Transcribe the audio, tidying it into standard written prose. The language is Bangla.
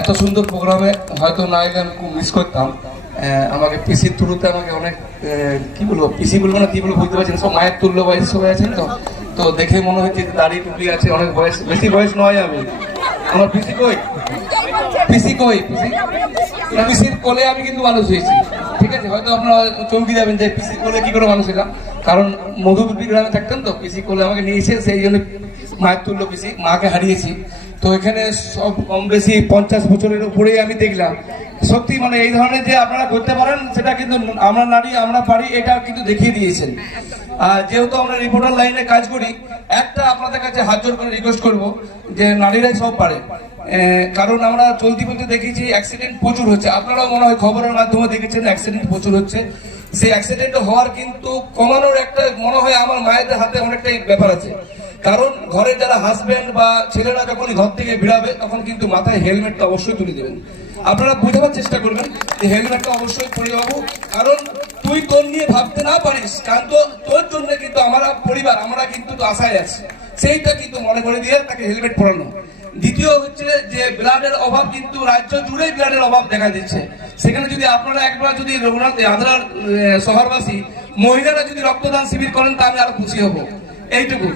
এত সুন্দর প্রোগ্রামে হয়তো না এলে আমি খুব মিস করতাম। আমাকে পিসির থ্রুতে আমাকে অনেক কি বলবো, পিসি বলবো না কি বলবো বুঝতে পারছেন, সব মায়ের তুল্য বয়স সবাই আছেন। তো দেখে মনে হচ্ছে যে দাড়ি টুপি আছে, অনেক বয়স, বেশি বয়স নয় আমি। আমার পিসি কই, পিসি কই, পিসির কোলে আমি কিন্তু মানুষ হয়েছি, ঠিক আছে। হয়তো আপনারা চমকে যাবেন যে পিসির কোলে কি করে মানুষ হলাম, কারণ মধুপুর গ্রামে থাকতেন তো, পিসি কোলে আমাকে নিয়েছে, সেই জন্য মায়ের তুল্য পিসি, মাকে হারিয়েছি। তো এখানে সব কম বেশি 50 বছরের উপরেই আমি দেখলাম। সত্যি মানে এই ধরনের যে আপনারা করতে পারেন সেটা কিন্তু আমরা নারী আমরা পারি, এটা কিন্তু দেখিয়ে দিয়েছেন। যেহেতু আমরা রিপোর্টার লাইনে কাজ করি, একটা আপনাদের কাছে হাত জোর করে রিকোয়েস্ট করবো যে নারীরাই সব পারে। কারণ আমরা চলতি বলতে দেখেছি অ্যাক্সিডেন্ট প্রচুর হচ্ছে, আপনারাও মনে হয় খবরের মাধ্যমে দেখেছেন অ্যাক্সিডেন্ট প্রচুর হচ্ছে। সেই অ্যাক্সিডেন্ট হওয়ার কিন্তু কমানোর একটা মনে হয় আমার মায়েদের হাতে অনেকটাই ব্যাপার আছে। কারণ ঘরের যারা হাজবেন্ড বা ছেলেরা যখনই ঘর থেকে বেরাবে তখন কিন্তু মাথায় হেলমেটটা অবশ্যই তুলে দেবেন। আপনারা বোঝাবার চেষ্টা করবেন যে হেলমেটটা অবশ্যই পরে যাবো, কারণ তুই তোর নিয়ে ভাবতে না পারিস, কারণ তোর জন্য কিন্তু আমরা পরিবার, আমরা কিন্তু আশায় আছি, সেইটা কিন্তু মনে করে দিয়ে তাকে হেলমেট পরানো। দ্বিতীয় হচ্ছে যে ব্লাডের অভাব, কিন্তু রাজ্য জুড়েই ব্লাডের অভাব দেখা দিচ্ছে। সেখানে যদি আপনারা একবার যদি রঘুনাথ আদ্রার শহরবাসী মহিলারা যদি রক্তদান শিবির করেন তা আমি আরো খুশি হব। এইটুকু।